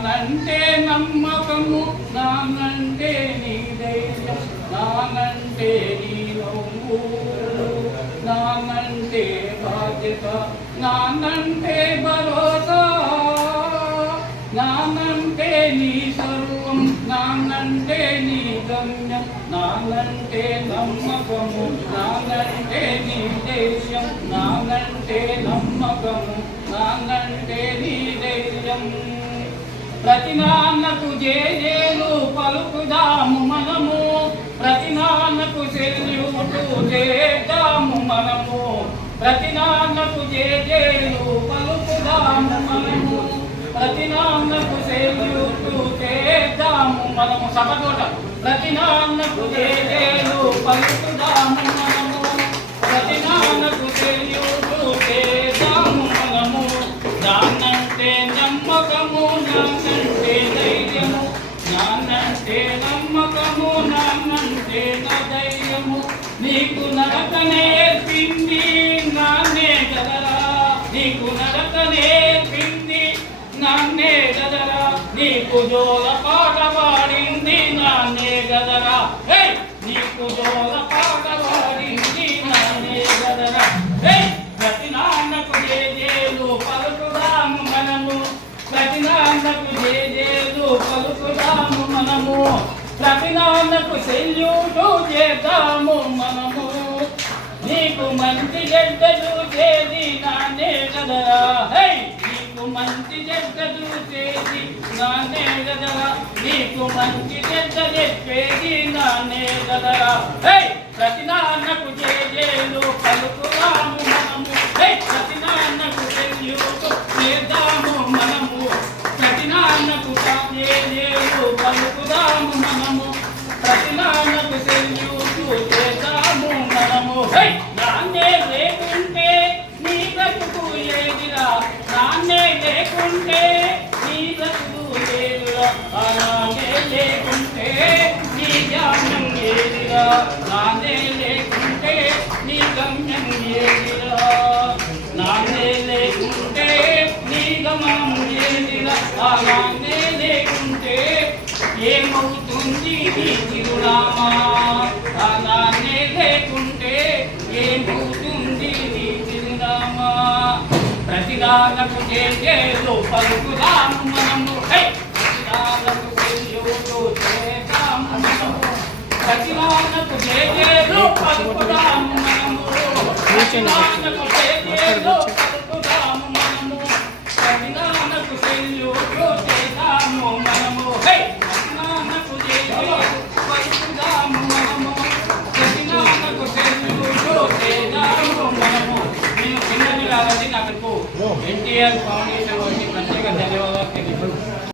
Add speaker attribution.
Speaker 1: నానంటే నమ్మకము నానంటే నీ ధైర్యం నానంటే నీ నవ్వు నానంటే బాధ్యత నానంటే భరోసా నానంటే నీ సర్వం నానంటే నీ గమ్యం నానంటే నమ్మకము నానంటే నీ ధైర్యం నానంటే నమ్మకము నానంటే నీ ధైర్యం. ప్రతి నాన్నకు జేజేలు పలుకుదాము మనము. ప్రతి నాన్నకు చేద్దాము మనము. ప్రతి నాన్నకు జేజేలు పలుకుదాము మనము. ప్రతి నాన్నకు చేద్దాము మనము. సభతోట ప్రతి నాన్నకు జేజేలు పలుకుదాము నాన్నంటే నా ధైర్యము నీకు నడక నేర్పింది నాన్నే కదరా. నీకు నడక నేర్పింది నాన్నే గదరా నీకు జోల పాట పాడింది నాన్నే గదరా హే నీకు జోల పాట పాడింది నాన్నే గదరా హే ప్రతి నాన్నకు జేజేలు పలుకుదాము మనము. ప్రతి ప్రతి నాన్నకు చేద్దాము మనము. నీకు మంచి చెడ్డ చూసేది నానే కదరా. హై నీకు మంచి చెడ్డ చూసేది నానే కదరా. నీకు మంచి జడ్డ చెప్పేది నానే కదరా. హై ప్రతి నాన్నకు జేజేలు పలుకుదాము మనము. హై ప్రతి నాన్నకు సెల్యూటు చేద్దాము మనము. ప్రతి నాన్నకు జేజేలు నాన్నే లేకుంటే నీ బ్రతుకు ఏదిరా? నాన్నే లేకుంటే నీ బ్రతుకు ఏదిరా? నాన్నే లేకుంటే నీ జ్ఞానం ఏదిరా? నాన్నే లేకుంటే నీ గమ్యం ఏదిరా? నాన్నే లేకుంటే నీ గమనం ఏదిరా? నాన్నే లేకుంటే ఏమవుతుంది నీ చిరునామా ప్రతిదానకు చేసేదో పలుకుదాము మనము. చేద్దాము మనము. ప్రతిదానకు చేసేదో పలుకుదాము మనము. చేసేదో ఎన్టీఆర్ ఫౌండేషన్ వారికి ప్రత్యేక ధన్యవాదాలు.